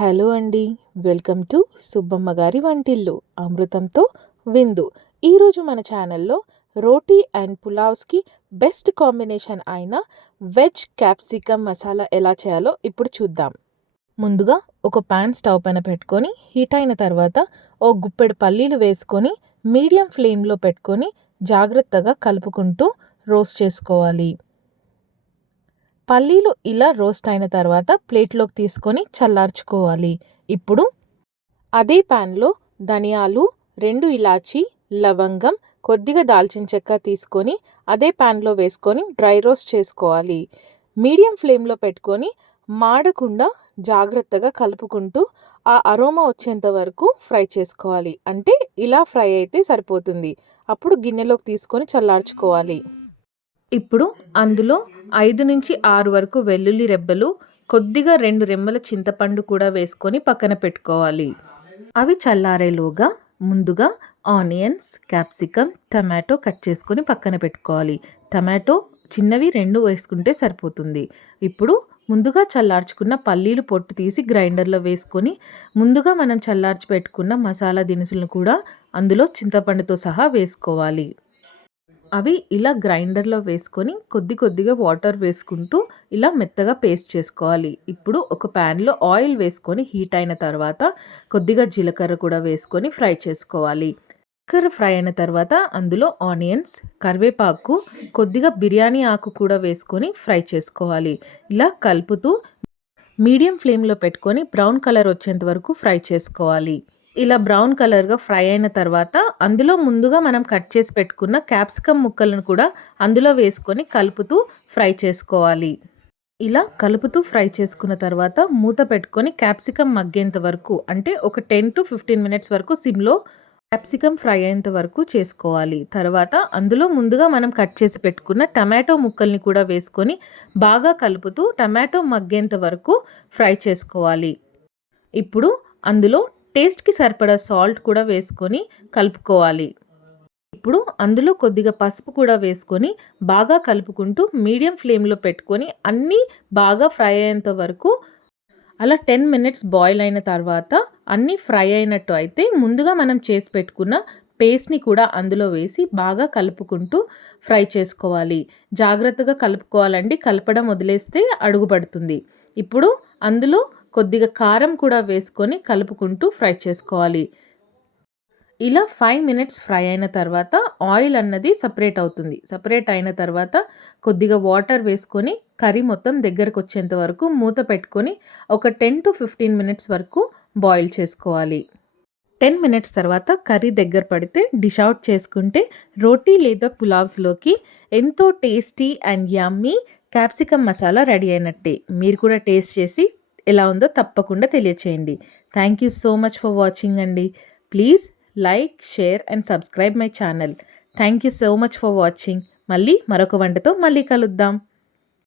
Hello అండి. Welcome to Subbamma గారి వంటిల్లు అమృతంతో విందు. ఈరోజు మన ఛానల్లో రోటీ అండ్ పులావ్స్కి బెస్ట్ కాంబినేషన్ అయిన వెజ్ క్యాప్సికమ్ మసాలా ఎలా చేయాలో ఇప్పుడు చూద్దాం. ముందుగా ఒక పాన్ స్టవ్ పైన పెట్టుకొని హీట్ అయిన తర్వాత ఓ గుప్పెడు పల్లీలు వేసుకొని మీడియం ఫ్లేమ్లో పెట్టుకొని జాగ్రత్తగా కలుపుకుంటూ రోస్ట్ చేసుకోవాలి. పల్లీలు ఇలా రోస్ట్ అయిన తర్వాత ప్లేట్లోకి తీసుకొని చల్లార్చుకోవాలి. ఇప్పుడు అదే ప్యాన్లో ధనియాలు, 2 ఇలాచీ, లవంగం, కొద్దిగా దాల్చిన చెక్క తీసుకొని అదే ప్యాన్లో వేసుకొని డ్రై రోస్ట్ చేసుకోవాలి. మీడియం ఫ్లేమ్లో పెట్టుకొని మాడకుండా జాగ్రత్తగా కలుపుకుంటూ ఆ అరోమా వచ్చేంత వరకు ఫ్రై చేసుకోవాలి. అంటే ఇలా ఫ్రై అయితే సరిపోతుంది. అప్పుడు గిన్నెలోకి తీసుకొని చల్లార్చుకోవాలి. ఇప్పుడు అందులో 5-6 వరకు వెల్లుల్లి రెబ్బలు, కొద్దిగా 2 రెమ్మల చింతపండు కూడా వేసుకొని పక్కన పెట్టుకోవాలి. అవి చల్లారేలోగా ముందుగా ఆనియన్స్, క్యాప్సికమ్, టమాటో కట్ చేసుకొని పక్కన పెట్టుకోవాలి. టమాటో చిన్నవి 2 వేసుకుంటే సరిపోతుంది. ఇప్పుడు ముందుగా చల్లార్చుకున్న పల్లీలు పొట్టు తీసి గ్రైండర్లో వేసుకొని ముందుగా మనం చల్లార్చి పెట్టుకున్న మసాలా దినుసులను కూడా అందులో చింతపండుతో సహా వేసుకోవాలి. అవి ఇలా గ్రైండర్లో వేసుకొని కొద్దిగా వాటర్ వేసుకుంటూ ఇలా మెత్తగా పేస్ట్ చేసుకోవాలి. ఇప్పుడు ఒక ప్యాన్లో ఆయిల్ వేసుకొని హీట్ అయిన తర్వాత కొద్దిగా జీలకర్ర కూడా వేసుకొని ఫ్రై చేసుకోవాలి. జీలకర్ర ఫ్రై అయిన తర్వాత అందులో ఆనియన్స్, కరివేపాకు, కొద్దిగా బిర్యానీ ఆకు కూడా వేసుకొని ఫ్రై చేసుకోవాలి. ఇలా కలుపుతూ మీడియం ఫ్లేమ్లో పెట్టుకొని బ్రౌన్ కలర్ వచ్చేంత వరకు ఫ్రై చేసుకోవాలి. ఇలా బ్రౌన్ కలర్గా ఫ్రై అయిన తర్వాత అందులో ముందుగా మనం కట్ చేసి పెట్టుకున్న క్యాప్సికమ్ ముక్కలను కూడా అందులో వేసుకొని కలుపుతూ ఫ్రై చేసుకోవాలి. ఇలా కలుపుతూ ఫ్రై చేసుకున్న తర్వాత మూత పెట్టుకొని క్యాప్సికమ్ మగ్గేంత వరకు, అంటే ఒక 10-15 మినిట్స్ వరకు సిమ్లో క్యాప్సికమ్ ఫ్రై అయ్యేంత వరకు చేసుకోవాలి. తర్వాత అందులో ముందుగా మనం కట్ చేసి పెట్టుకున్న టమాటో ముక్కల్ని కూడా వేసుకొని బాగా కలుపుతూ టమాటో మగ్గేంత వరకు ఫ్రై చేసుకోవాలి. ఇప్పుడు అందులో టేస్ట్కి సరిపడా సాల్ట్ కూడా వేసుకొని కలుపుకోవాలి. ఇప్పుడు అందులో కొద్దిగా పసుపు కూడా వేసుకొని బాగా కలుపుకుంటూ మీడియం ఫ్లేమ్లో పెట్టుకొని అన్నీ బాగా ఫ్రై అయ్యేంత వరకు అలా 10 మినిట్స్ బాయిల్ అయిన తర్వాత అన్నీ ఫ్రై అయినట్టు అయితే ముందుగా మనం చేసి పెట్టుకున్న పేస్ట్ని కూడా అందులో వేసి బాగా కలుపుకుంటూ ఫ్రై చేసుకోవాలి. జాగ్రత్తగా కలుపుకోవాలండి, కలపడం వదిలేస్తే అడుగుపడుతుంది. ఇప్పుడు అందులో కొద్దిగా కారం కూడా వేసుకొని కలుపుకుంటూ ఫ్రై చేసుకోవాలి. ఇలా 5 మినిట్స్ ఫ్రై అయిన తర్వాత ఆయిల్ అన్నది సపరేట్ అవుతుంది. సపరేట్ అయిన తర్వాత కొద్దిగా వాటర్ వేసుకొని కర్రీ మొత్తం దగ్గరకు వచ్చేంత వరకు మూత పెట్టుకొని ఒక 10-15 మినిట్స్ వరకు బాయిల్ చేసుకోవాలి. 10 మినిట్స్ తర్వాత కర్రీ దగ్గర పడితే డిష్ అవుట్ చేసుకుంటే రోటీ లేదా పులావ్స్లోకి ఎంతో tasty and yummy capsicum masala ready అయినట్టే. మీరు కూడా టేస్ట్ చేసి ఎలా ఉందో తప్పకుండా తెలియచేయండి. Thank you so much for watching అండి. Please like, share and subscribe my channel. Thank you so much for watching. మళ్ళీ మరొక వంటతో మళ్ళీ కలుద్దాం.